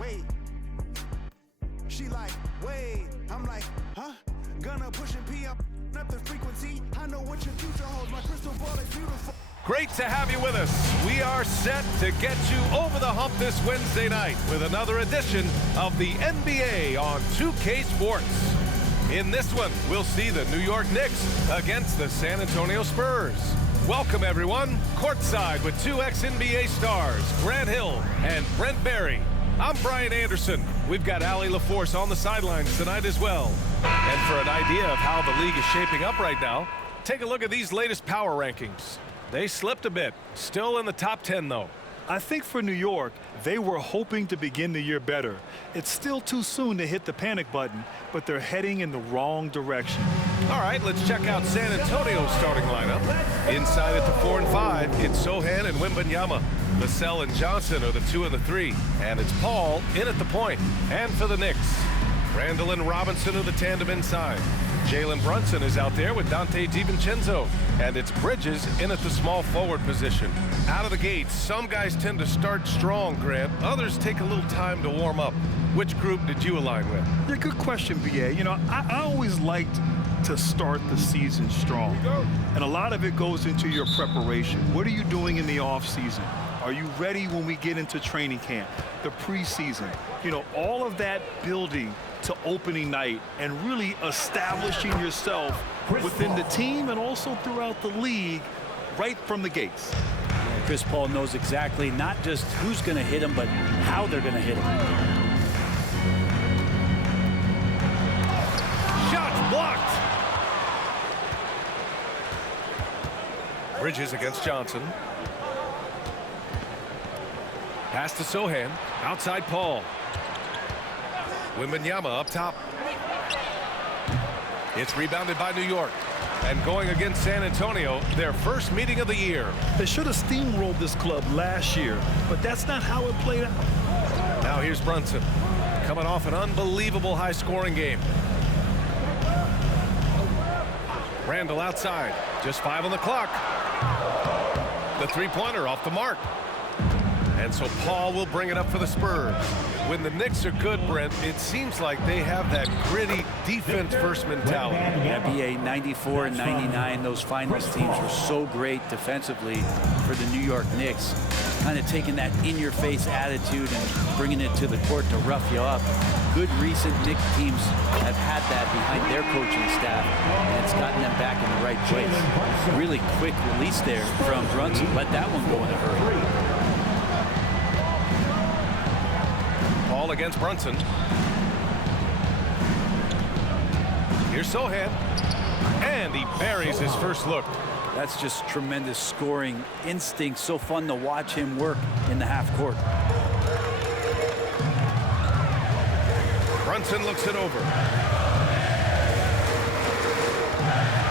wait. She like, wait. I'm like, huh? Gonna push and pee up the frequency. I know what your future holds. My crystal ball is beautiful. Great to have you with us. We are set to get you over the hump this Wednesday night with another edition of the NBA on 2K Sports. In this one, we'll see the New York Knicks against the San Antonio Spurs. Welcome, everyone. Courtside with two ex-NBA stars, Grant Hill and Brent Barry. I'm Brian Anderson. We've got Allie LaForce on the sidelines tonight as well. And for an idea of how the league is shaping up right now, take a look at these latest power rankings. They slipped a bit. Still in the top 10, though. I think for New York, they were hoping to begin the year better. It's still too soon to hit the panic button, but they're heading in the wrong direction. All right, let's check out San Antonio's starting lineup. Inside at the 4 and 5, it's Sohan and Wembanyama. Vassell and Johnson are the 2 and the 3. And it's Paul in at the point. And for the Knicks, Randall and Robinson are the tandem inside. Jalen Brunson is out there with Dante DiVincenzo. And it's Bridges in at the small forward position. Out of the gates, some guys tend to start strong, Grant. Others take a little time to warm up. Which group did you align with? Yeah, good question, BA. You know, I always liked to start the season strong. And a lot of it goes into your preparation. What are you doing in the offseason? Are you ready when we get into training camp, the preseason? You know, all of that building to opening night and really establishing yourself within the team and also throughout the league right from the gates. Yeah, Chris Paul knows exactly not just who's going to hit him, but how they're going to hit him. Shot blocked. Bridges against Johnson. Pass to Sohan. Outside Paul. Wembanyama up top. It's rebounded by New York. And going against San Antonio, their first meeting of the year. They should have steamrolled this club last year, but that's not how it played out. Now here's Brunson. Coming off an unbelievable high-scoring game. Randall outside. Just 5 on the clock. The three-pointer off the mark. And so Paul will bring it up for the Spurs. When the Knicks are good, Brent, it seems like they have that gritty defense-first mentality. Yeah, BA 94 and 99, those finals teams were so great defensively for the New York Knicks. Kind of taking that in-your-face attitude and bringing it to the court to rough you up. Good recent Knicks teams have had that behind their coaching staff, and it's gotten them back in the right place. Really quick release there from Brunson. Let that one go in a hurry. Paul against Brunson. Here's Sohan. And he buries his first look. That's just tremendous scoring instinct. So fun to watch him work in the half court. Brunson looks it over.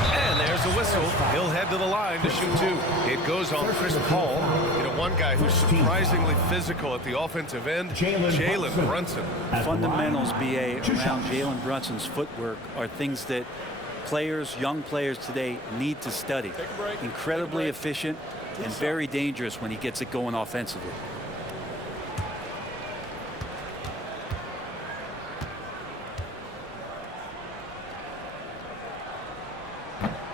And there's a whistle. He'll head to the line to shoot 2. It goes on Chris Paul. You know, one guy who's surprisingly physical at the offensive end, Jalen Brunson. Fundamentals, BA, around Jalen Brunson's footwork are things that players, young players today need to study. Incredibly efficient and very dangerous when he gets it going offensively.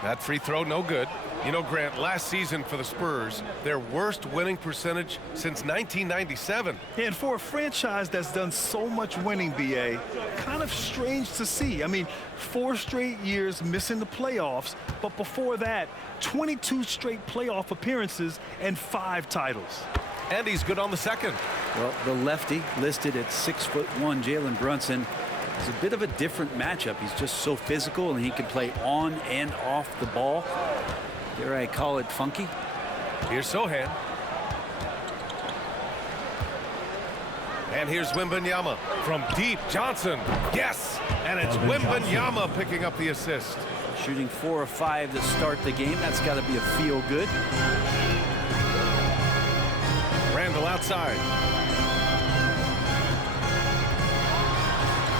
That free throw, no good. You know, Grant, last season for the Spurs, their worst winning percentage since 1997. And for a franchise that's done so much winning, BA, kind of strange to see. I mean, 4 straight years missing the playoffs, but before that, 22 straight playoff appearances and 5 titles. And he's good on the second. Well, the lefty listed at 6'1", Jalen Brunson. It's a bit of a different matchup. He's just so physical, and he can play on and off the ball. Dare I call it funky? Here's Sohan. And here's Wembanyama from deep. Johnson. Yes! And it's Wembanyama picking up the assist. Shooting 4 or 5 to start the game. That's got to be a feel good. Randall outside.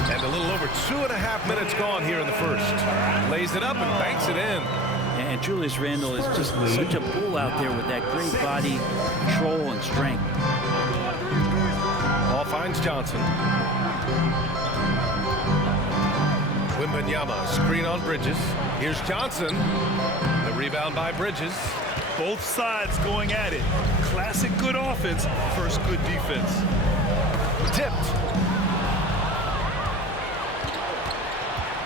And a little over 2.5 minutes gone here in the first. Lays it up and banks it in. And Julius Randle is just such a bull out there with that great body control and strength. Paul finds finds Johnson. Wembanyama, screen on Bridges. Here's Johnson. The rebound by Bridges. Both sides going at it. Classic good offense, first good defense. Tipped.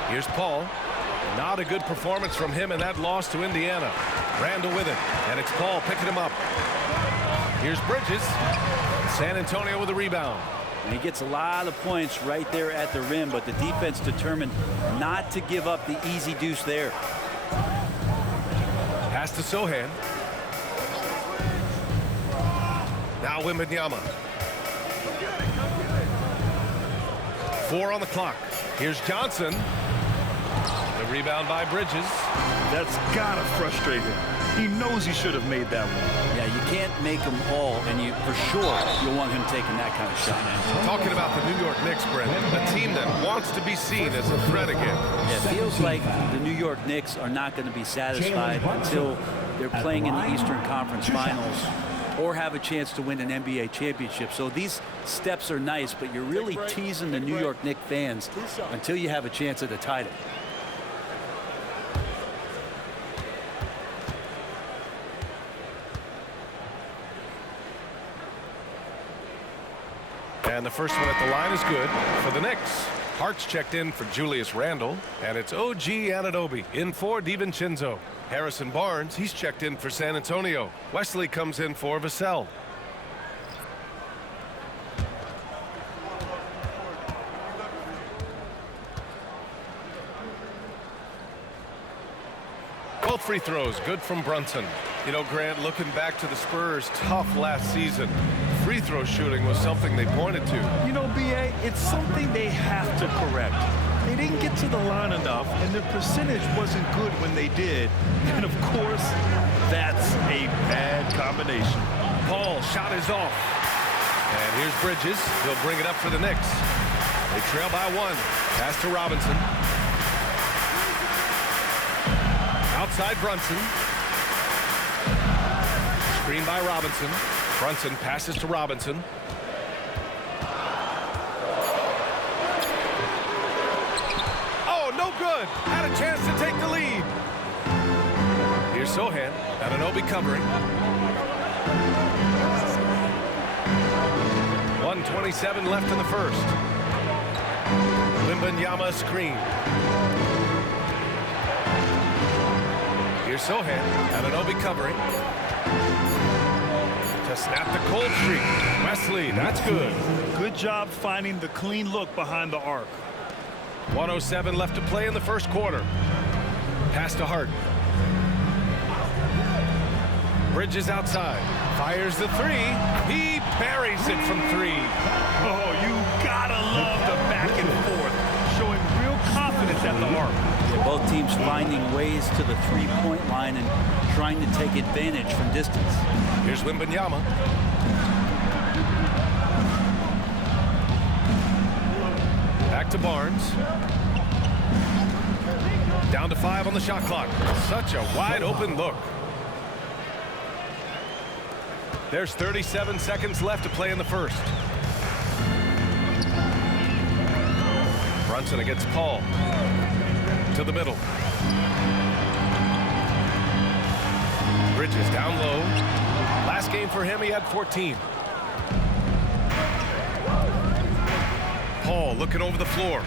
Here's Paul. Not a good performance from him in that loss to Indiana. Randall with it, and it's Paul picking him up. Here's Bridges. San Antonio with the rebound. And he gets a lot of points right there at the rim, but the defense determined not to give up the easy deuce there. Pass to Sohan. Now Wembanyama. 4 on the clock. Here's Johnson. The rebound by Bridges. That's gotta frustrate him. He knows he should have made that one. Yeah, you can't make them all, and you for sure you'll want him taking that kind of shot. Talking about the New York Knicks, Brendan, a team that wants to be seen as a threat again. It feels like the New York Knicks are not going to be satisfied until they're playing in the Eastern Conference Finals or have a chance to win an NBA championship. So these steps are nice, but you're really teasing the New York Knicks fans until you have a chance at a title. And the first one at the line is good for the Knicks. Hart's checked in for Julius Randle, and it's OG Anunoby in for DiVincenzo. Harrison Barnes, he's checked in for San Antonio. Wesley comes in for Vassell. Both free throws good from Brunson. You know, Grant, looking back to the Spurs' tough last season, free throw shooting was something they pointed to. You know, B.A., it's something they have to correct. They didn't get to the line enough, and their percentage wasn't good when they did. And, of course, that's a bad combination. Paul shot is off. And here's Bridges. He'll bring it up for the Knicks. They trail by 1. Pass to Robinson. Outside Brunson. Screen by Robinson. Brunson passes to Robinson. Oh, no good. Had a chance to take the lead. Here's Sohan. Anunoby covering. 1:27 left in the first. Wembanyama screen. Here's Sohan. Anunoby covering. To snap the cold streak. Wesley, that's good. Good job finding the clean look behind the arc. 1:07 left to play in the first quarter. Pass to Hart. Bridges outside. Fires the 3. He buries it from 3. Oh, you gotta love the back and forth. Showing real confidence at the arc. Yeah, both teams finding ways to the three-point line and trying to take advantage from distance. Here's Wembanyama. Back to Barnes. Down to 5 on the shot clock. Such a wide open look. There's 37 seconds left to play in the first. Brunson against Paul. To the middle. Bridges down low. Last game for him, he had 14. Paul looking over the floor.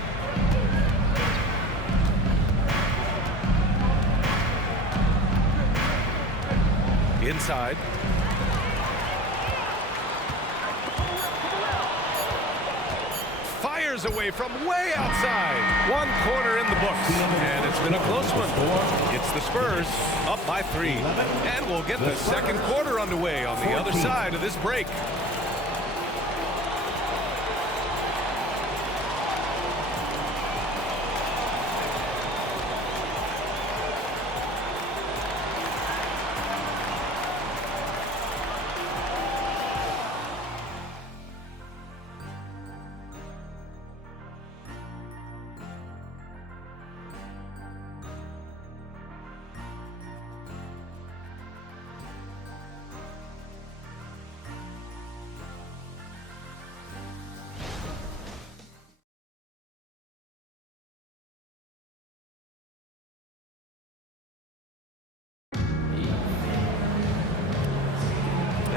Inside. Fires away from way outside. 1 quarter in the books. And it's been a close one. It's the Spurs up by 3. And we'll get the second quarter underway on the other side of this break.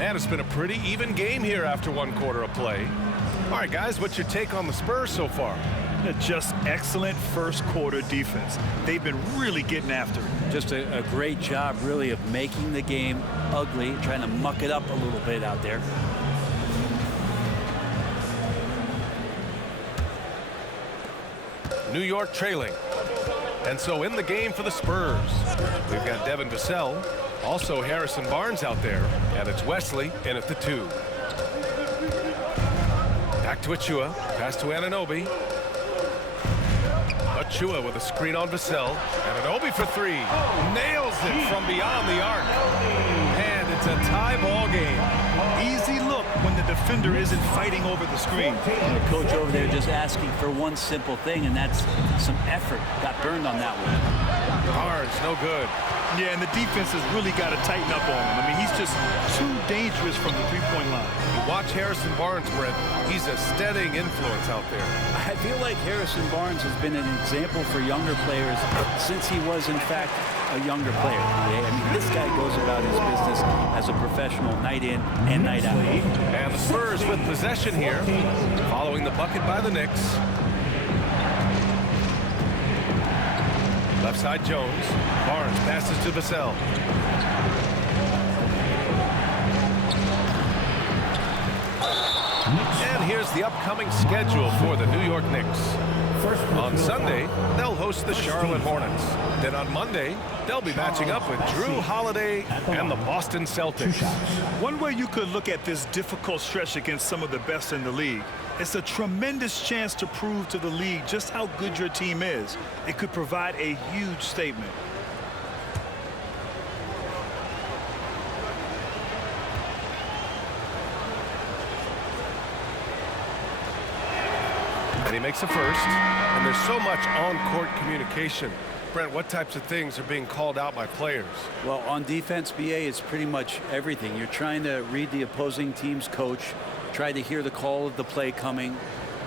And it's been a pretty even game here after one quarter of play. All right, guys, what's your take on the Spurs so far? Just excellent first quarter defense. They've been really getting after it. Just a great job, really, of making the game ugly, trying to muck it up a little bit out there. New York trailing. And so in the game for the Spurs, we've got Devin Vassell, also Harrison Barnes out there, and it's Wesley in at the 2. Back to Achua, pass to Anunoby. Achua with a screen on Vassell. Anunoby for 3. Nails it from beyond the arc. And it's a tie ball game. Easy look when the defender isn't fighting over the screen. And the coach over there just asking for one simple thing, and that's some effort. Got burned on that one. Barnes, no good. Yeah, and the defense has really got to tighten up on him. I mean, he's just too dangerous from the three-point line. You watch Harrison Barnes, Brent. He's a steadying influence out there. I feel like Harrison Barnes has been an example for younger players since he was, in fact, a younger player. I mean, this guy goes about his business as a professional night in and night out. And the Spurs with possession here, following the bucket by the Knicks. Left side Jones. Barnes passes to Vassell. And here's the upcoming schedule for the New York Knicks. On Sunday, they'll host the Charlotte Hornets. Then on Monday, they'll be matching up with Drew Holiday and the Boston Celtics. One way you could look at this difficult stretch against some of the best in the league, it's a tremendous chance to prove to the league just how good your team is. It could provide a huge statement. And he makes a first, and there's so much on-court communication. Brent, what types of things are being called out by players? Well, on defense, BA, it's pretty much everything. You're trying to read the opposing team's coach, try to hear the call of the play coming,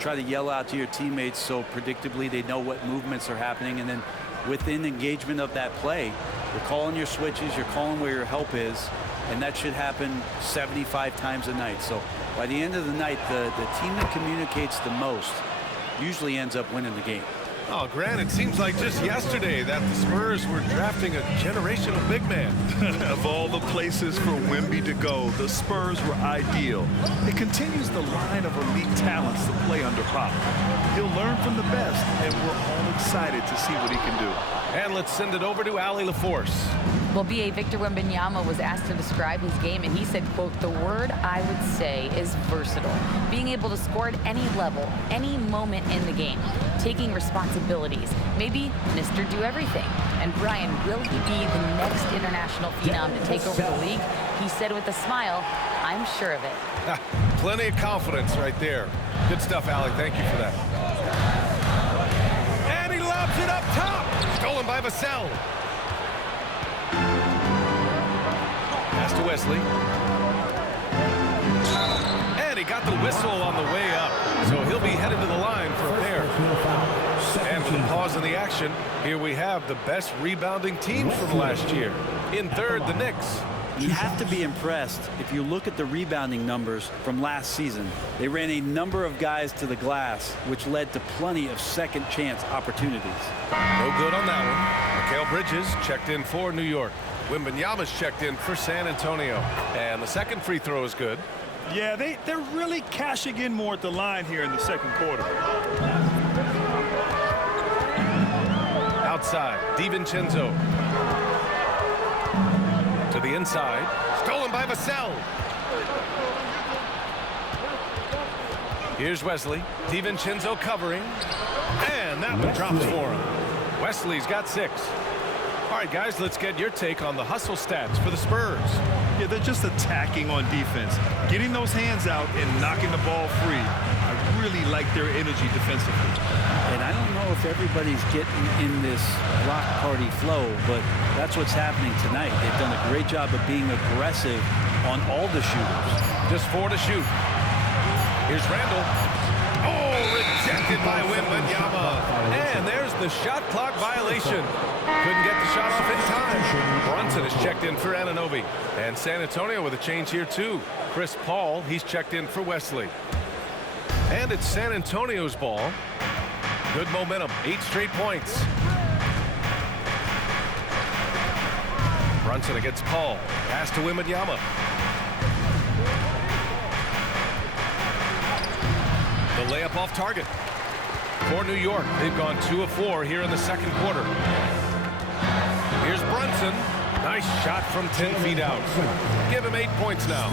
try to yell out to your teammates so predictably they know what movements are happening, and then within engagement of that play, you're calling your switches, you're calling where your help is, and that should happen 75 times a night. So by the end of the night, the team that communicates the most usually ends up winning the game. Oh, Grant, it seems like just yesterday that the Spurs were drafting a generational big man. Of all the places for Wemby to go, the Spurs were ideal. It continues the line of elite talents to play under Pop. He'll learn from the best, and we're all excited to see what he can do. And let's send it over to Allie LaForce. Well, B.A. Victor Wembanyama was asked to describe his game, and he said, quote, "The word I would say is versatile. Being able to score at any level, any moment in the game, taking responsibilities, maybe Mr. Do-Everything." And Brian, will he be the next international phenom to take over the league? He said with a smile, "I'm sure of it." Plenty of confidence right there. Good stuff, Allie. Thank you for that. And he lobs it up top. Stolen by Vassell. Pass to Wesley. And he got the whistle on the way up. So he'll be headed to the line for a pair. And with a pause in the action, here we have the best rebounding team from last year. In third, the Knicks. You have to be impressed if you look at the rebounding numbers from last season. They ran a number of guys to the glass, which led to plenty of second chance opportunities. No good on that one. Mikal Bridges checked in for New York. Wembanyama's checked in for San Antonio. And the second free throw is good. Yeah, they're really cashing in more at the line here in the second quarter. Outside, DiVincenzo. To the inside. Stolen by Vassell. Here's Wesley. DiVincenzo covering. And that one drops for him. Wesley's got 6. All right, guys, let's get your take on the hustle stats for the Spurs. Yeah, they're just attacking on defense, getting those hands out and knocking the ball free. I really like their energy defensively. And I don't know if everybody's getting in this block party flow, but that's what's happening tonight. They've done a great job of being aggressive on all the shooters. Just 4 to shoot. Here's Randall. Oh, rejected by Wembanyama. And there's the shot clock violation. Couldn't get the shot off in time. Brunson is checked in for Anunoby. And San Antonio with a change here too. Chris Paul, he's checked in for Wesley. And it's San Antonio's ball. Good momentum, 8 straight points. Brunson against Paul. Pass to Wembanyama. The layup off target. For New York, they've gone 2 of 4 here in the second quarter. Here's Brunson. Nice shot from 10 feet out. Give him 8 points now.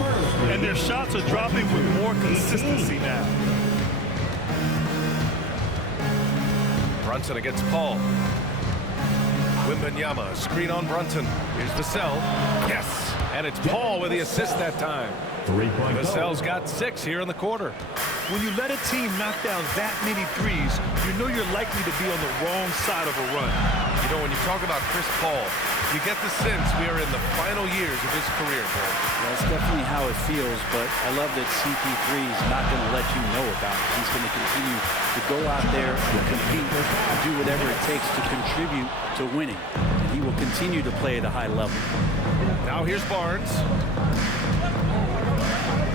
And their shots are dropping with more consistency now. Brunson against Paul. Wembanyama, screen on Brunson. Here's Vassell. Yes! And it's Paul with the assist that time. Vassell's got 6 here in the quarter. When you let a team knock down that many threes, you know you're likely to be on the wrong side of a run. You know, when you talk about Chris Paul, you get the sense we are in the final years of his career, Bill. That's definitely how it feels, but I love that CP3 is not going to let you know about it. He's going to continue to go out there and compete and do whatever it takes to contribute to winning. And he will continue to play at a high level. Now here's Barnes.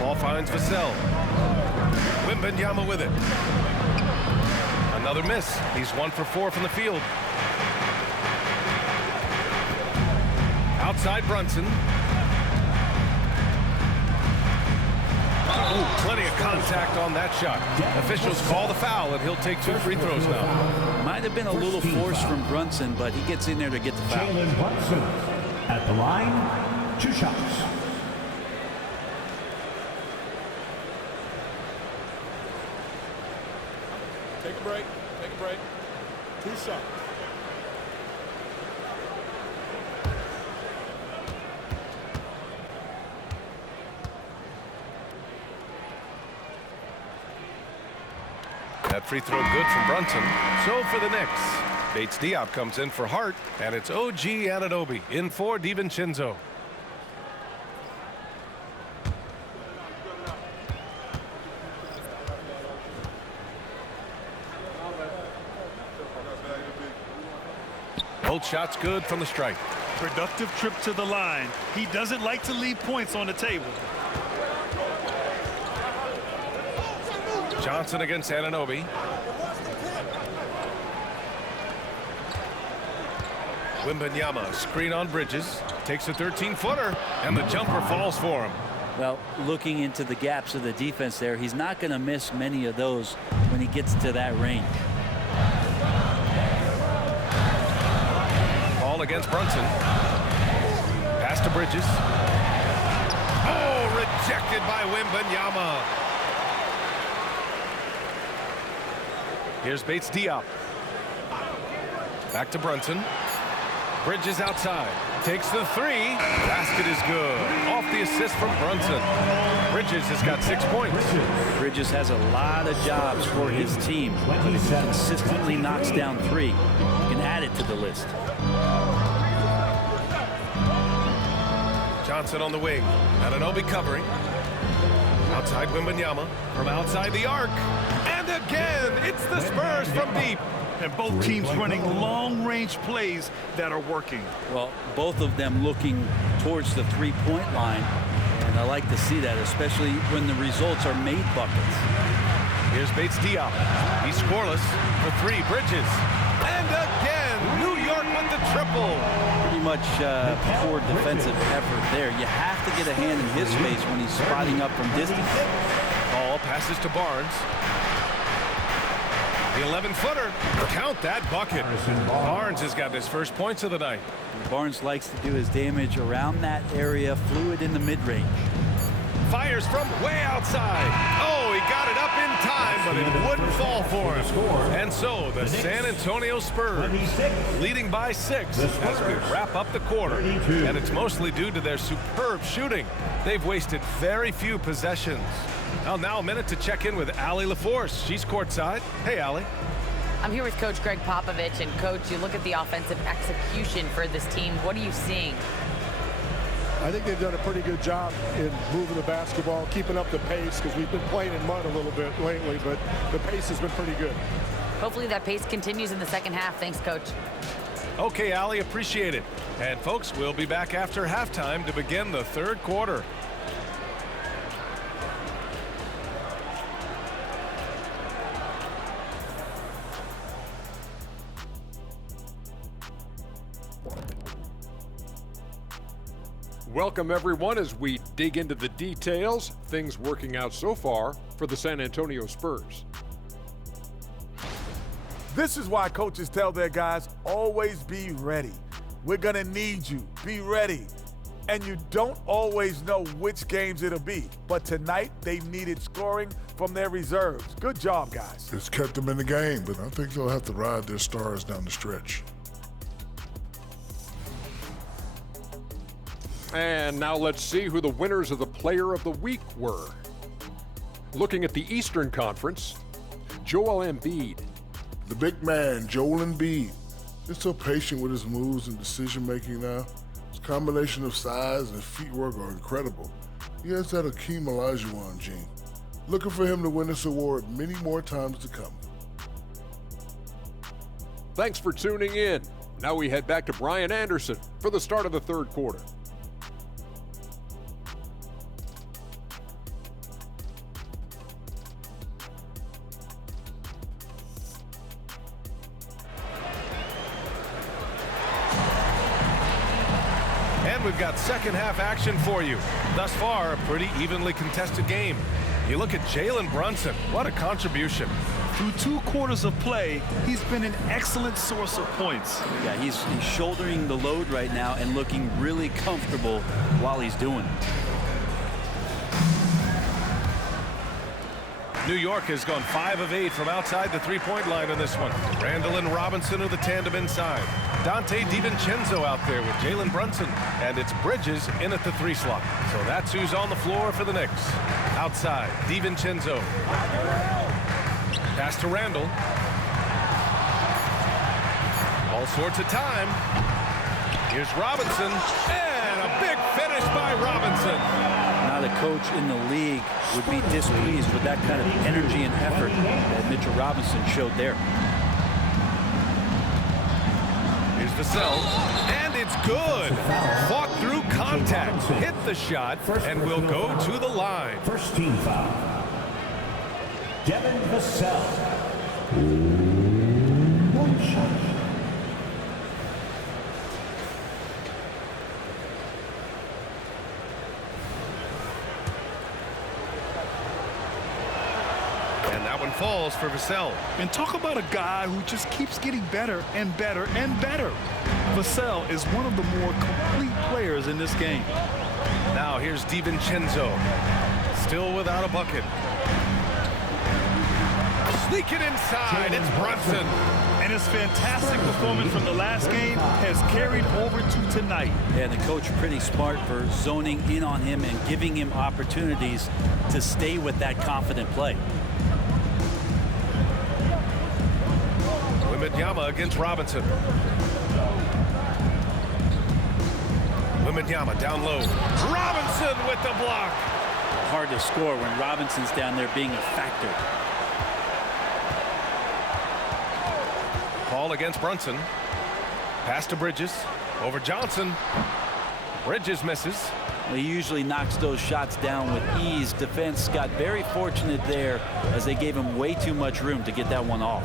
Ball finds Vassell. Wembanyama with it. Another miss. He's 1 for 4 from the field. Outside Brunson. Oh, plenty of contact on that shot. Officials call the foul, and he'll take 2 free throws now. Might have been a little force from Brunson, but he gets in there to get the foul. Jalen Brunson at the line, 2 shots. Take a break. Take a break. 2 shots. That free throw good from Brunson. So for the Knicks, Bates Diop comes in for Hart, and it's OG Anunoby in for DiVincenzo. Both shots good from the stripe. Productive trip to the line. He doesn't like to leave points on the table. Johnson against Anunoby. Wembanyama, screen on Bridges. Takes a 13-footer, and the jumper falls for him. Well, looking into the gaps of the defense there, he's not going to miss many of those when he gets to that range. Ball against Brunson. Pass to Bridges. Oh, rejected by Wembanyama. Here's Bates Diop. Back to Brunson. Bridges outside. Takes the 3. Basket is good. Off the assist from Brunson. Bridges has got 6 points. Bridges has a lot of jobs for his team. But if he consistently knocks down 3, you can add it to the list. Johnson on the wing. Anunoby covering. Outside Wembanyama. From outside the arc. And again, it's the Spurs from deep. And both teams running long-range plays that are working. Well, both of them looking towards the three-point line. And I like to see that, especially when the results are made buckets. Here's Bates Diop. He's scoreless for 3. Bridges. And again, New York with the triple. Pretty much poor defensive effort there. You have to get a hand in his face when he's spotting up from distance. Ball passes to Barnes. The 11-footer. Count that bucket. Barnes has got his first points of the night. Barnes likes to do his damage around that area, fluid in the mid-range. Fires from way outside. Oh, he got it up in time, but it wouldn't fall for him. And so the San Antonio Spurs leading by 6 as we wrap up the quarter. And it's mostly due to their superb shooting. They've wasted very few possessions. Well, now a minute to check in with Allie LaForce. She's courtside. Hey, Allie. I'm here with Coach Greg Popovich. And, Coach, you look at the offensive execution for this team. What are you seeing? I think they've done a pretty good job in moving the basketball, keeping up the pace, because we've been playing in mud a little bit lately, but the pace has been pretty good. Hopefully that pace continues in the second half. Thanks, Coach. Okay, Allie, appreciate it. And folks, we'll be back after halftime to begin the third quarter. Welcome, everyone, as we dig into the details. Things working out so far for the San Antonio Spurs. This is why coaches tell their guys, always be ready. We're going to need you. Be ready. And you don't always know which games it'll be. But tonight, they needed scoring from their reserves. Good job, guys. It's kept them in the game, but I think they'll have to ride their stars down the stretch. And now let's see who the winners of the Player of the Week were. Looking at the Eastern Conference, Joel Embiid. The big man, Joel Embiid, is so patient with his moves and decision-making now. His combination of size and feet work are incredible. He has that Hakeem Olajuwon gene. Looking for him to win this award many more times to come. Thanks for tuning in. Now we head back to Brian Anderson for the start of the third quarter. We've got second half action for you. Thus far, a pretty evenly contested game. You look at Jalen Brunson. What a contribution. Through 2 quarters of play, he's been an excellent source of points. Yeah, he's shouldering the load right now and looking really comfortable while he's doing it. New York has gone 5 of 8 from outside the three-point line in this one. Randall and Robinson are the tandem inside. Dante DiVincenzo out there with Jalen Brunson. And it's Bridges in at the 3 slot. So that's who's on the floor for the Knicks. Outside, DiVincenzo. Pass to Randall. All sorts of time. Here's Robinson. And a big finish by Robinson. Not a coach in the league would be displeased with that kind of energy and effort that Mitchell Robinson showed there. Here's Vassell, and it's good. Fought through contact, hit the shot, and will go to the line. First team foul. Devin Vassell. One shot. Falls for Vassell. And talk about a guy who just keeps getting better and better and better. Vassell is one of the more complete players in this game. Now here's DiVincenzo. Still without a bucket. Sneaking inside, it's Brunson. And his fantastic performance from the last game has carried over to tonight. Yeah, the coach pretty smart for zoning in on him and giving him opportunities to stay with that confident play. Wembanyama against Robinson. Wembanyama down low. Robinson with the block. Hard to score when Robinson's down there being a factor. Paul against Brunson. Pass to Bridges. Over Johnson. Bridges misses. Well, he usually knocks those shots down with ease. Defense got very fortunate there as they gave him way too much room to get that one off.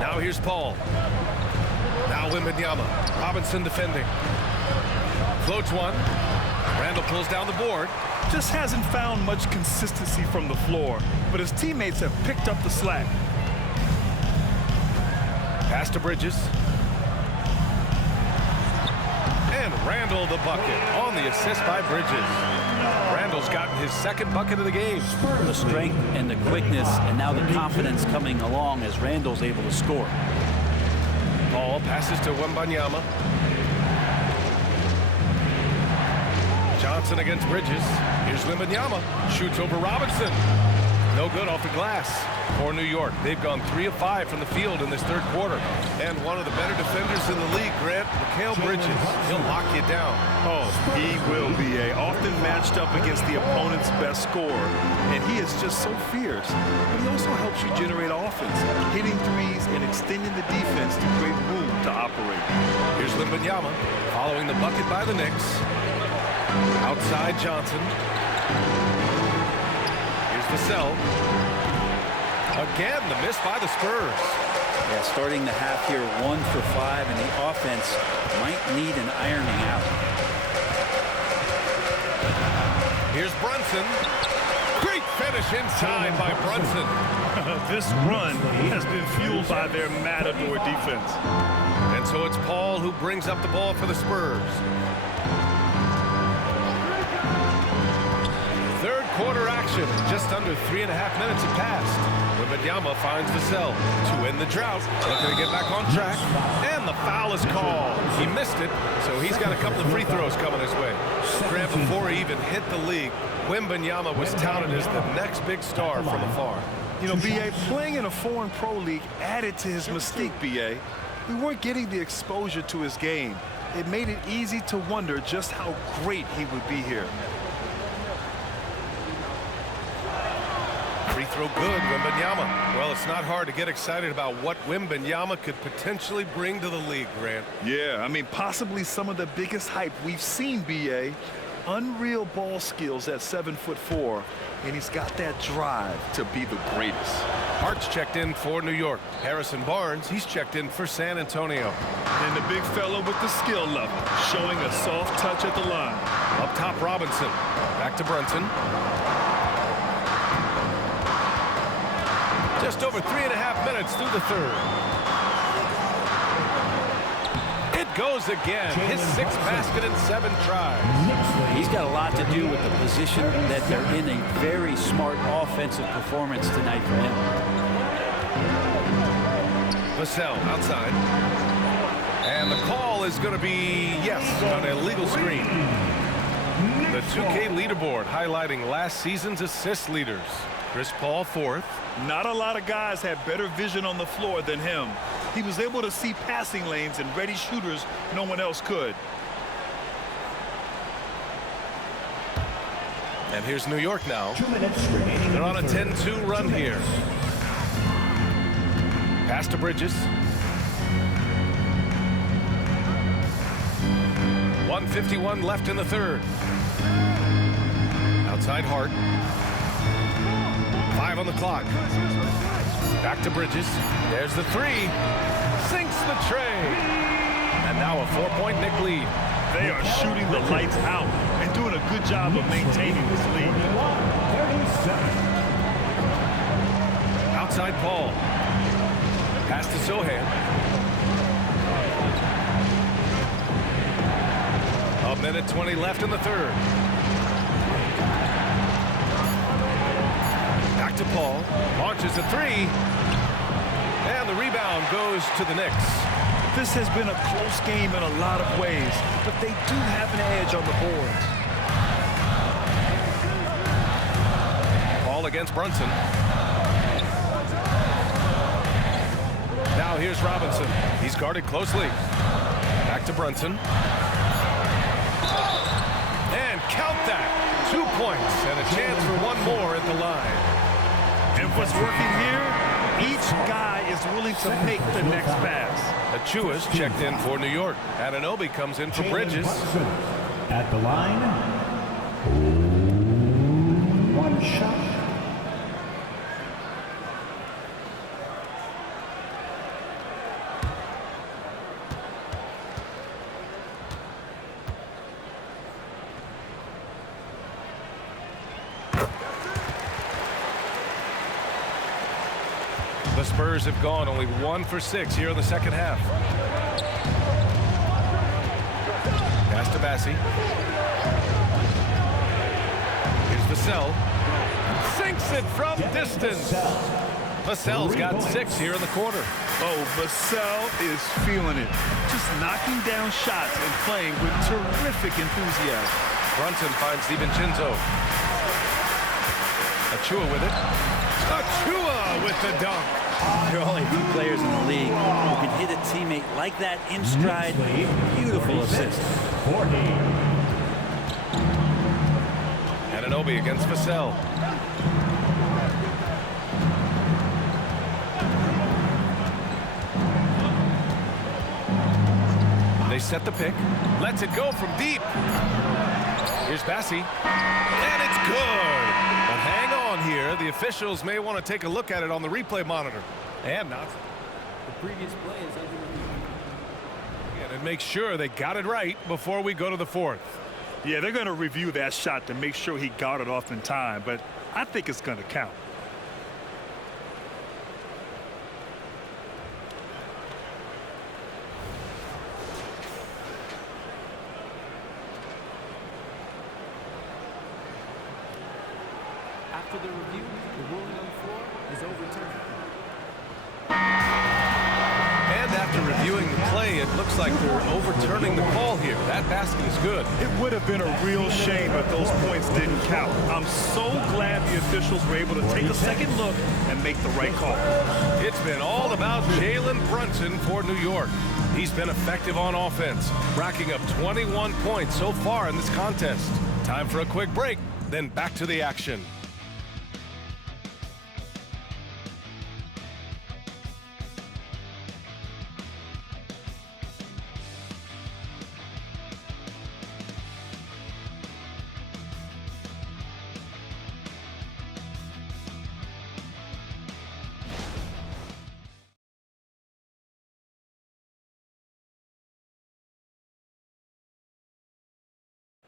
Now here's Paul. Now Wembanyama. Robinson defending. Floats one. Randall pulls down the board. Just hasn't found much consistency from the floor, but his teammates have picked up the slack. Pass to Bridges. And Randall the bucket on the assist by Bridges. Randall's gotten his second bucket of the game. The strength and the quickness and now the confidence coming along as Randall's able to score. Paul passes to Wembanyama. Johnson against Bridges. Here's Wembanyama. Shoots over Robinson. No good off the glass. for New York. They've gone 3 of 5 from the field in this third quarter. And one of the better defenders in the league, Grant, Mikal Bridges. He'll lock you down. Oh, he will be often matched up against the opponent's best scorer. And he is just so fierce. But he also helps you generate offense, hitting threes and extending the defense to create room to operate. Here's Wembanyama following the bucket by the Knicks. Outside Johnson. Here's Vassell. Again, the miss by the Spurs. Yeah, starting the half here 1 for 5, and the offense might need an ironing out. Here's Brunson. Great finish inside by Brunson. This run has been fueled by their matador defense. And so it's Paul who brings up the ball for the Spurs. Third quarter action. Just under 3.5 minutes have passed. Wembanyama finds Vassell to end the drought. Looking to get back on track. And the foul is called. He missed it, so he's got a couple of free throws coming his way. Grant, before he even hit the league, Wembanyama was touted as the next big star from afar. You know, B.A., playing in a foreign pro league added to his mystique, B.A. We weren't getting the exposure to his game. It made it easy to wonder just how great he would be here. Free throw good, Wembanyama. Well, it's not hard to get excited about what Wembanyama could potentially bring to the league, Grant. Yeah, I mean, possibly some of the biggest hype we've seen, B.A. Unreal ball skills at 7'4", and he's got that drive to be the greatest. Hart's checked in for New York. Harrison Barnes, he's checked in for San Antonio. And the big fella with the skill level, showing a soft touch at the line. Up top, Robinson. Back to Brunson. Just over 3.5 minutes through the third. It goes again. His 6th basket in 7 tries. He's got a lot to do with the position that they're in. A very smart offensive performance tonight for him. Vassell outside. And the call is going to be, yes, on a illegal screen. The 2K leaderboard highlighting last season's assist leaders. Chris Paul 4th. Not a lot of guys had better vision on the floor than him. He was able to see passing lanes and ready shooters no one else could. And here's New York now. 2 minutes remaining. They're on a 10-2 run here. Pass to Bridges. 1:51 left in the third. Outside Hart. 5 on the clock. Back to Bridges. There's the 3. Sinks the tray. And now a 4-point Knick lead. They are shooting the lights out and doing a good job of maintaining this lead. Outside Paul. Pass to Sohan. A minute 20 left in the third. Back to Paul. Launches a 3. And the rebound goes to the Knicks. This has been a close game in a lot of ways, but they do have an edge on the boards. Ball against Brunson. Now here's Robinson. He's guarded closely. Back to Brunson. And count that. 2 points and a chance for one more at the line. And what's working here, each guy is willing to make the next pass. Achua's checked in for New York. Anunoby comes in for Bridges. At the line, 1 shot. The Spurs have gone only 1 for 6 here in the second half. Pass to Bassi. Here's Vassell. Sinks it from distance. Vassell's got 6 here in the quarter. Oh, Vassell is feeling it. Just knocking down shots and playing with terrific enthusiasm. Brunson finds DiVincenzo. Achua with it. Achua with the dunk. There are only a few players in the league who can hit a teammate like that in stride. Beautiful assist. Anunoby against Vassell. They set the pick. Lets it go from deep. Here's Bassi. And it's good. But hang on here. The officials may want to take a look at it on the replay monitor. And not. The previous play is under review. And make sure they got it right before we go to the fourth. Yeah, they're going to review that shot to make sure he got it off in time, but I think it's going to count. After the review, the ruling on the floor is overturned. And after reviewing the play, it looks like they're overturning the call here. That basket is good. It would have been a real shame if those points didn't count. I'm so glad the officials were able to take a second look and make the right call. It's been all about Jalen Brunson for New York. He's been effective on offense, racking up 21 points so far in this contest. Time for a quick break, then back to the action.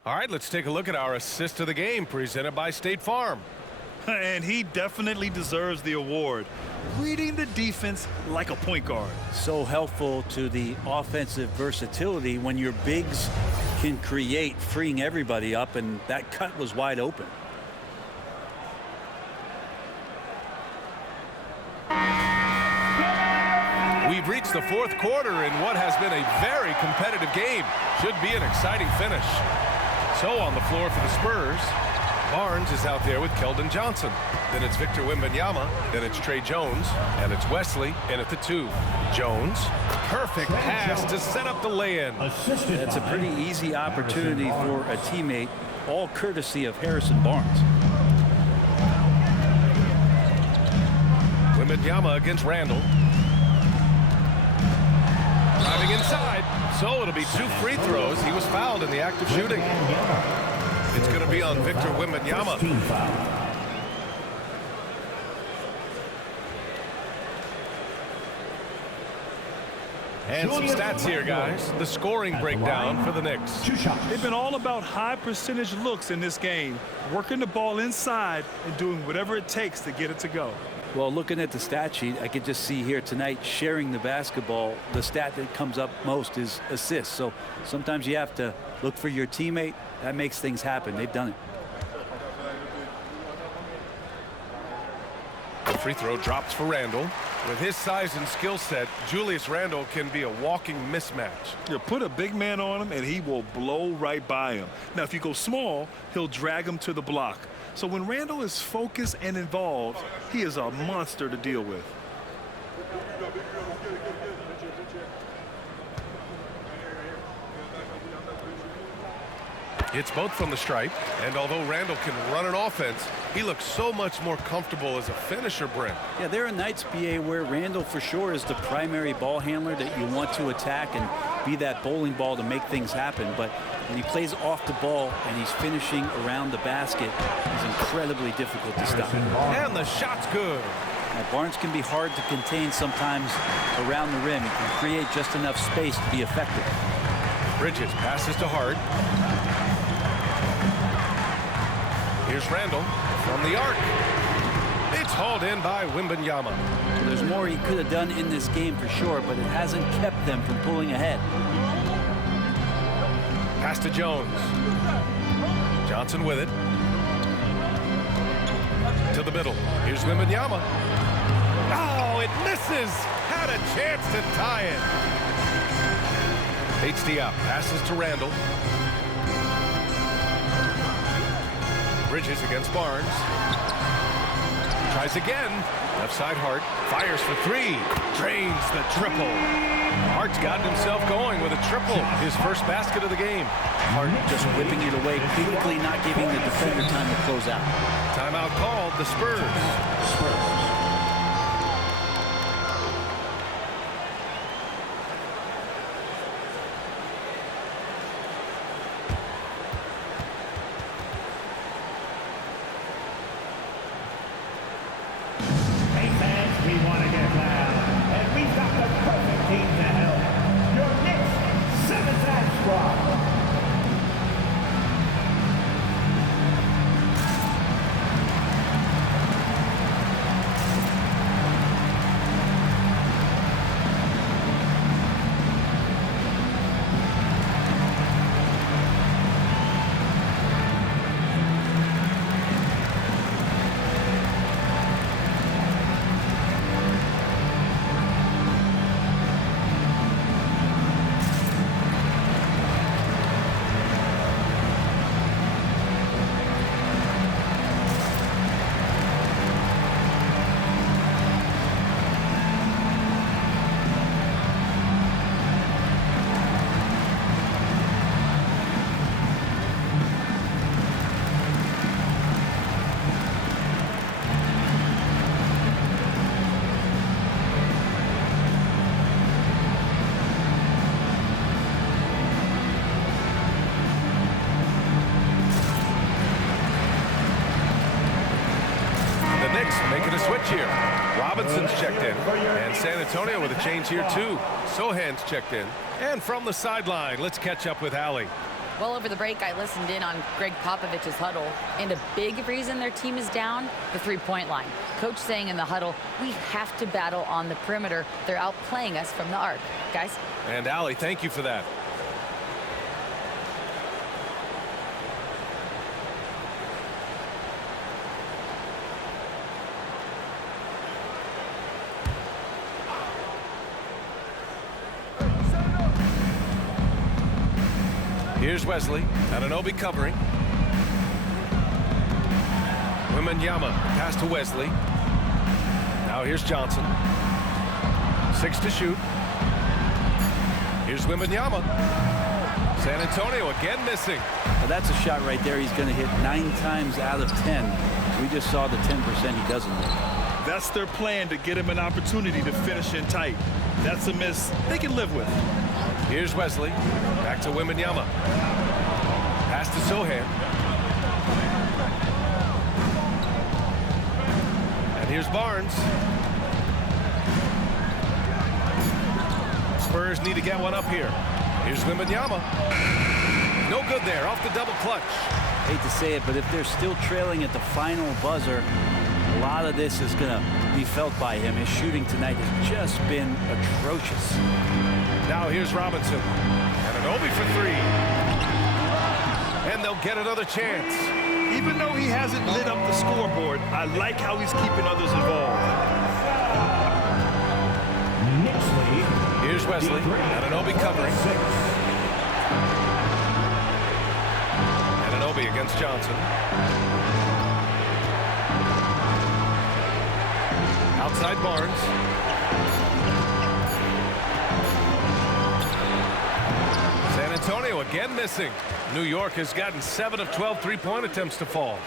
All right, let's take a look at our assist of the game presented by State Farm. And he definitely deserves the award. Reading the defense like a point guard. So helpful to the offensive versatility when your bigs can create, freeing everybody up, and that cut was wide open. We've reached the fourth quarter in what has been a very competitive game. Should be an exciting finish. So on the floor for the Spurs, Barnes is out there with Keldon Johnson. Then it's Victor Wembanyama. Then it's Trey Jones. And it's Wesley in at the 2. Jones, perfect pass to set up the lay-in. That's a pretty easy opportunity for a teammate, all courtesy of Harrison Barnes. Wembanyama against Randall. Driving inside, so it'll be 2 free throws. He was fouled in the act of shooting. It's going to be on Victor Wembanyama. And some stats here, guys. The scoring breakdown for the Knicks. They've been all about high percentage looks in this game, working the ball inside and doing whatever it takes to get it to go. Well, looking at the stat sheet, I could just see here tonight sharing the basketball. The stat that comes up most is assists. So sometimes you have to look for your teammate. That makes things happen. They've done it. The free throw drops for Randall. With his size and skill set, Julius Randle can be a walking mismatch. You put a big man on him and he will blow right by him. Now, if you go small, he'll drag him to the block. So when Randall is focused and involved, he is a monster to deal with. It's both from the stripe, and although Randall can run an offense, he looks so much more comfortable as a finisher, Brent. Yeah, there are nights, BA, where Randall for sure is the primary ball handler that you want to attack and be that bowling ball to make things happen. But when he plays off the ball and he's finishing around the basket, it's incredibly difficult to stop. And the shot's good. Now, Barnes can be hard to contain sometimes around the rim. He can create just enough space to be effective. Bridges passes to Hart. Here's Randall from the arc. It's hauled in by Wembanyama. There's more he could have done in this game for sure, but it hasn't kept them from pulling ahead. Pass to Jones. Johnson with it. To the middle. Here's Wembanyama. Oh, it misses. Had a chance to tie it. HDF passes to Randall. Bridges against Barnes. Tries again. Left side Hart. Fires for three. Drains the triple. Hart's gotten himself going with a triple. His first basket of the game. Hart just whipping it away quickly, not giving the defender time to close out. Timeout called. The Spurs. We want to get loud, and we've got the perfect team to help. Your Knicks 7th squad. Making a switch here. Robinson's checked in, and San Antonio with a change here too. Sohan's checked in, and from the sideline, let's catch up with Allie. Well, over the break, I listened in on Greg Popovich's huddle, and a big reason their team is down, the three-point line. Coach saying in the huddle, we have to battle on the perimeter. They're outplaying us from the arc. Guys? And Allie, thank you for that. Here's Wesley. Anunoby covering. Wembanyama pass to Wesley. Now here's Johnson. 6 to shoot. Here's Wembanyama. San Antonio again missing. Well, that's a shot right there. He's going to hit 9 times out of 10. We just saw the 10% he doesn't make. That's their plan, to get him an opportunity to finish in tight. That's a miss they can live with. Here's Wesley. Back to Wembanyama. Pass to Sohan. And here's Barnes. Spurs need to get one up here. Here's Wembanyama. No good there. Off the double clutch. Hate to say it, but if they're still trailing at the final buzzer, a lot of this is going to be felt by him. His shooting tonight has just been atrocious. Now here's Robinson. Anunoby for three. And they'll get another chance. Even though he hasn't lit up the scoreboard, I like how he's keeping others involved. Here's Wesley. Anunoby covering. Anunoby against Johnson. Outside Barnes. San Antonio again missing. New York has gotten 7 of 12 three-point attempts to fall.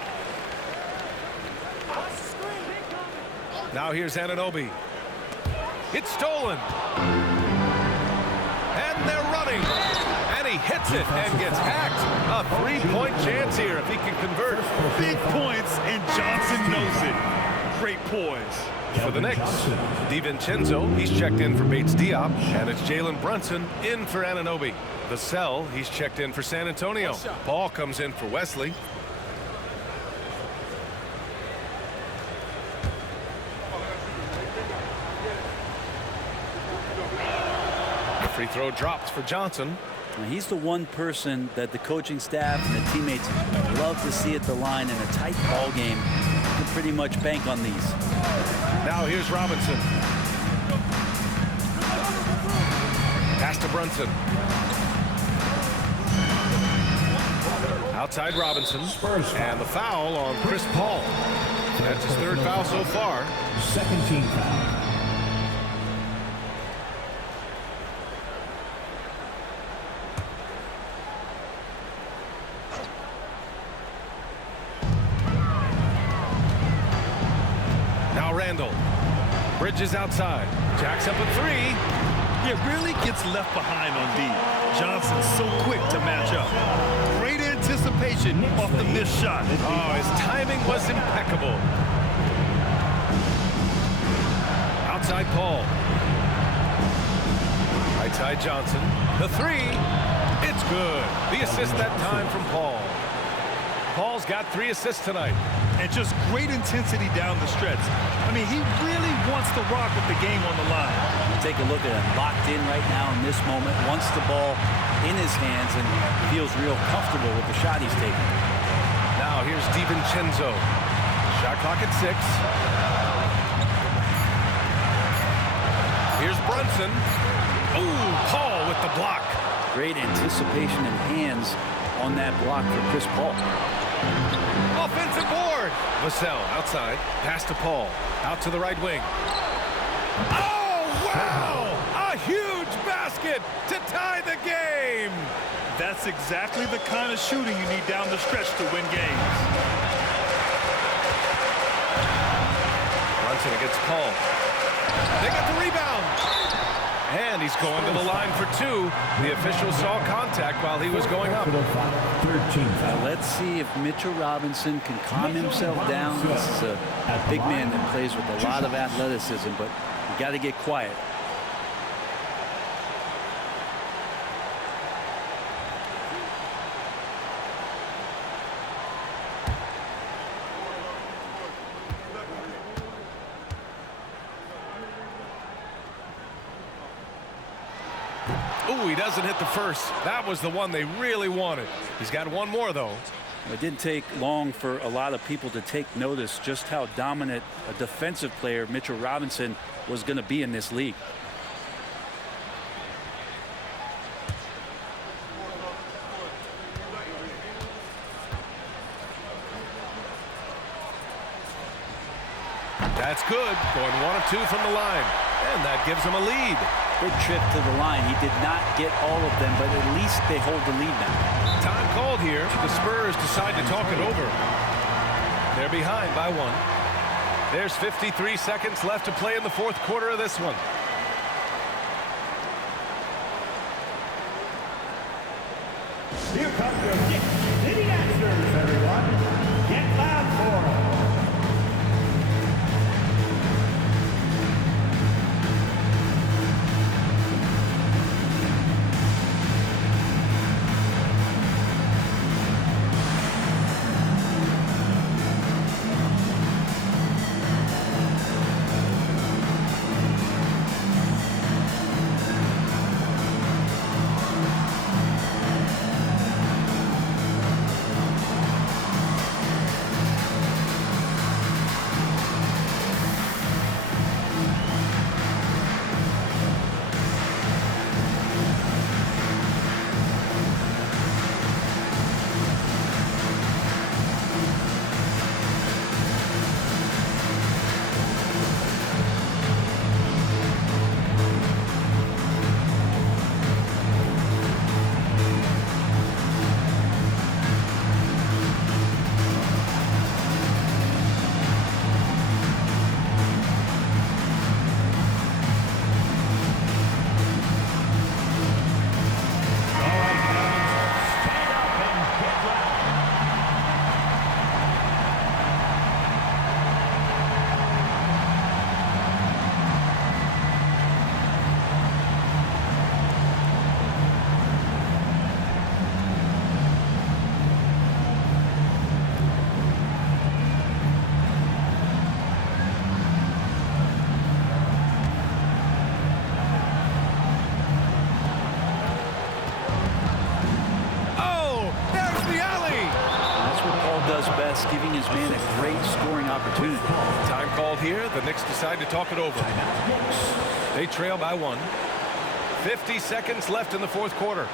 Now here's Anunoby. It's stolen. And they're running. And he hits it and gets hacked. A three-point chance here if he can convert. Big points, and Johnson knows it. Great poise. For the Knicks, DiVincenzo, he's checked in for Bates Diop, and it's Jalen Brunson in for Anunoby. The Cell, he's checked in for San Antonio. Ball comes in for Wesley. The free throw dropped for Johnson. He's the one person that the coaching staff and the teammates love to see at the line in a tight ball game. You can pretty much bank on these. Now here's Robinson. Pass to Brunson. Outside Robinson. And the foul on Chris Paul. That's his third foul so far. Second team foul. Now Randall. Bridges outside. Jacks up a three. Yeah, really gets left behind on D. Johnson's so quick to match up. Great anticipation off the missed shot. Oh, his timing was impeccable. Outside Paul. Right side Johnson. The three. It's good. The assist that time from Paul. Paul's got 3 assists tonight. And just great intensity down the stretch. I mean, he really wants to rock with the game on the line. Take a look at him, locked in right now in this moment, wants the ball in his hands and feels real comfortable with the shot he's taking. Now here's DiVincenzo. Shot clock at 6. Here's Brunson. Ooh, Paul with the block. Great anticipation and hands on that block for Chris Paul. Offensive board. Vassell outside. Pass to Paul. Out to the right wing. Oh, wow! A huge basket to tie the game. That's exactly the kind of shooting you need down the stretch to win games. Brunson against Paul. They got the rebound. And he's going to the line for 2. The official saw contact while he was going up. Let's see if Mitchell Robinson can calm himself down. This is a big man that plays with a lot of athleticism, but you got to get quiet. Ooh, he doesn't hit the first. That was the one they really wanted. He's got one more, though. It didn't take long for a lot of people to take notice just how dominant a defensive player Mitchell Robinson was going to be in this league. That's good. Going 1 of 2 from the line. And that gives him a lead. Big trip to the line. He did not get all of them, but at least they hold the lead now. Time called here. The Spurs decide to talk it over. They're behind by 1. There's 53 seconds left to play in the 4th quarter of this one. Here comes your Knicks City Answers, everyone. Get loud for them. Giving his man a great scoring opportunity. Time called here. The Knicks decide to talk it over. They trail by 1. 50 seconds left in the 4th quarter.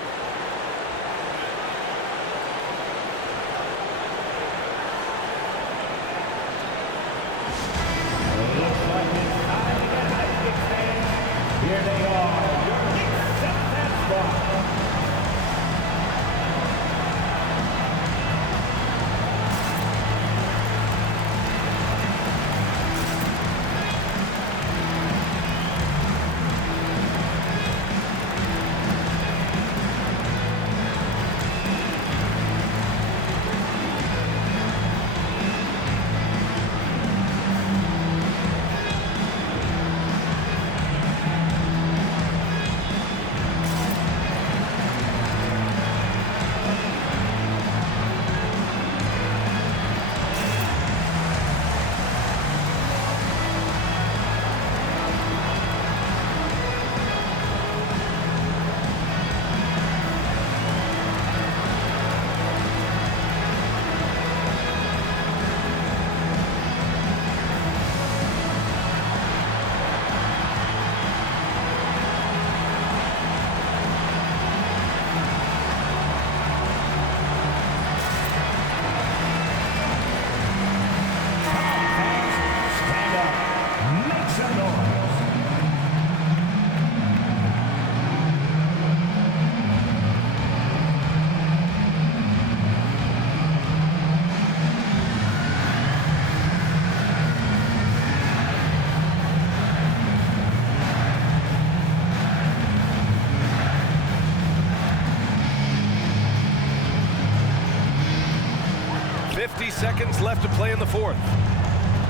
50 seconds left to play in the fourth.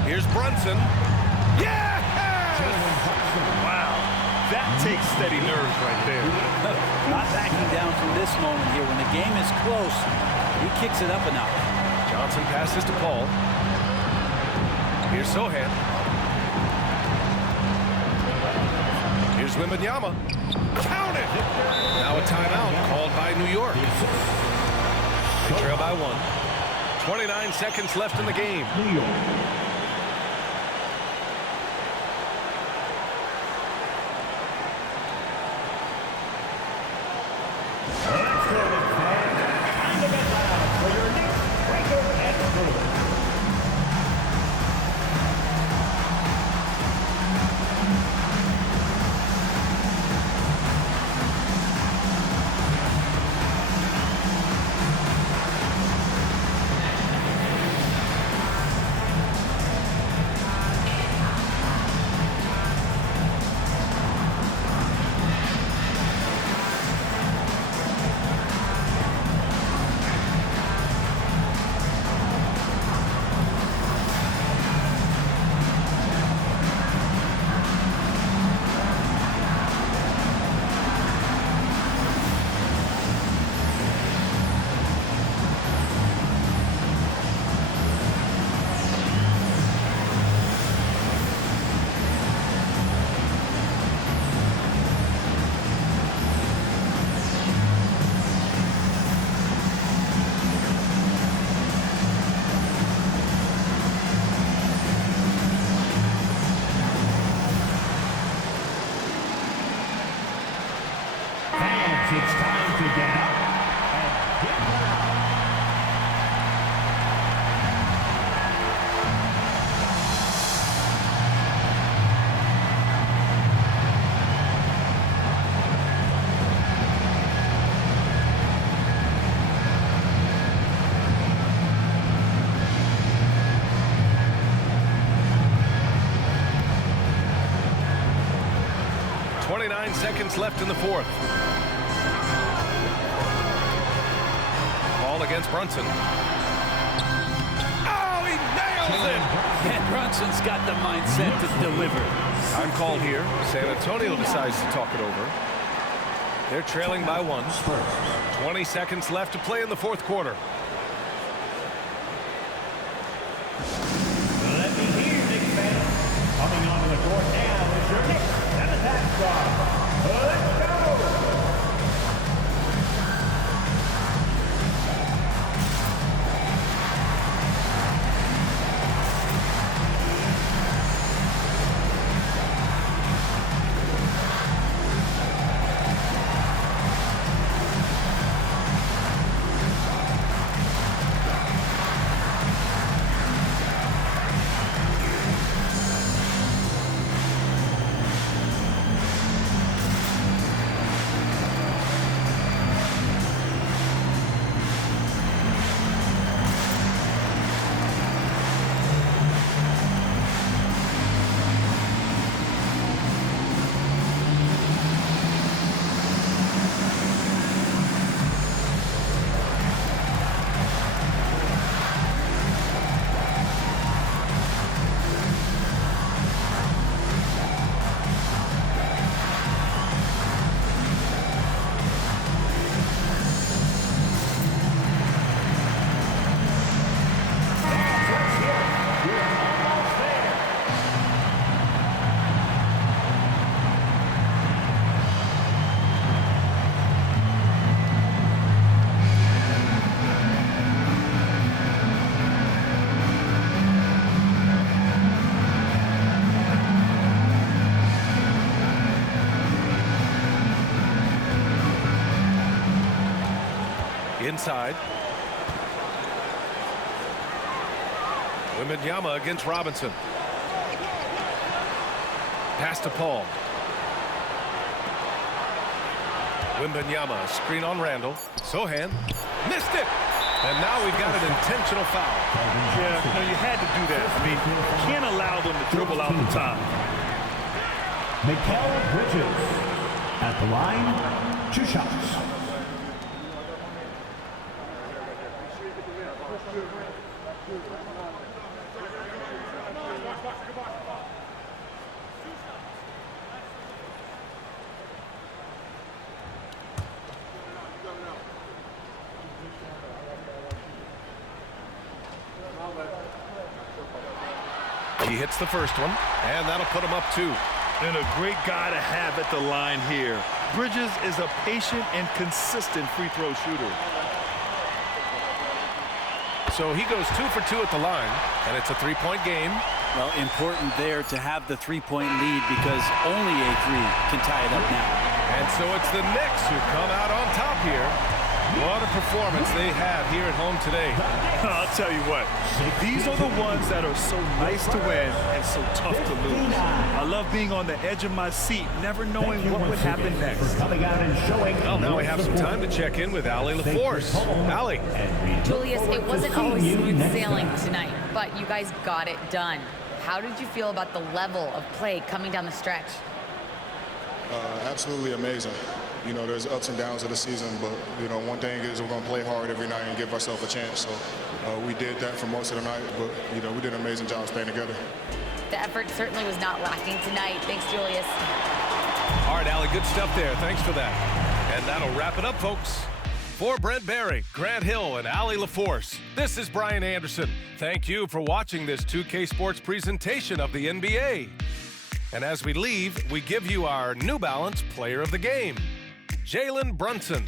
Here's Brunson. Yes! Wow. That takes steady nerves right there. Not backing down from this moment here. When the game is close, he kicks it up a notch. Johnson passes to Paul. Here's Sohan. Here's Wembanyama. Count it! Now a timeout called by New York. They trail by 1. 29 seconds left in the game. New York. Let's go, Knicks fans. Time to get loud for your Knicks breaker and ruler. It's time to get up and get loud. 29 seconds left in the fourth. Ball against Brunson. Oh, he nails it! And Brunson's got the mindset to deliver. Time called here. San Antonio decides to talk it over. They're trailing by 1. 20 seconds left to play in the fourth quarter. Let me hear you, Knicks fans. Coming onto the court now is your Knicks 7th star. Let's go! Inside. Wembanyama against Robinson. Pass to Paul. Wembanyama, screen on Randall. Sohan missed it. And now we've got an intentional foul. Yeah, you had to do that. I mean, you can't allow them to dribble out the time. Mikal Bridges at the line, 2 shots. He hits the first one, and that'll put him up 2. And a great guy to have at the line here. Bridges is a patient and consistent free throw shooter. So he goes 2 for 2 at the line, and it's a 3-point game. Well, important there to have the 3-point lead because only a 3 can tie it up now. And so it's the Knicks who come out on top here. What a performance they had here at home today. I'll tell you what, these are the ones that are so nice to win and so tough to lose. I love being on the edge of my seat, never knowing what would happen next. Well, now we have some time to check in with Allie LaForce. Allie. Julius, it wasn't always smooth sailing tonight, but you guys got it done. How did you feel about the level of play coming down the stretch? Absolutely amazing. You know, there's ups and downs of the season, but, you know, one thing is we're going to play hard every night and give ourselves a chance. So we did that for most of the night, but, you know, we did an amazing job staying together. The effort certainly was not lacking tonight. Thanks, Julius. All right, Allie, good stuff there. Thanks for that. And that'll wrap it up, folks. For Brent Barry, Grant Hill, and Allie LaForce, this is Brian Anderson. Thank you for watching this 2K Sports presentation of the NBA. And as we leave, we give you our New Balance Player of the Game, Jalen Brunson.